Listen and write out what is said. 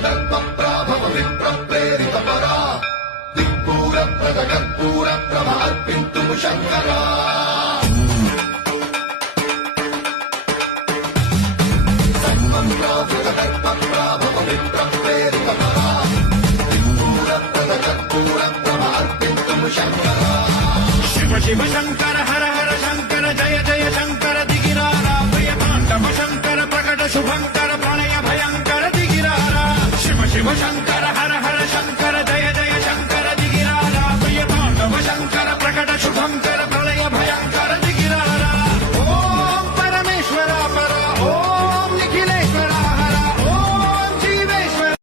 ప్రాభవ విప్ర ప్రేరిత పరా దిక్పూర ప్రదకర్పూర ప్రభ అర్పింతుము శంకరా ప్రాభవ విప్ర ప్రేరిత పరా దిక్పూర ప్రదకర్పూర ప్రభ అర్పింతుము శంకరా శివ శివ శంకర హర హర శంకర జయ జయ శంకర దిగిరారా ప్రియ తాండవ శంకర ప్రకట శుభంకర ప్రణయ భయంకర దిగిరారా శివ శివ శంకర హర హర శంకర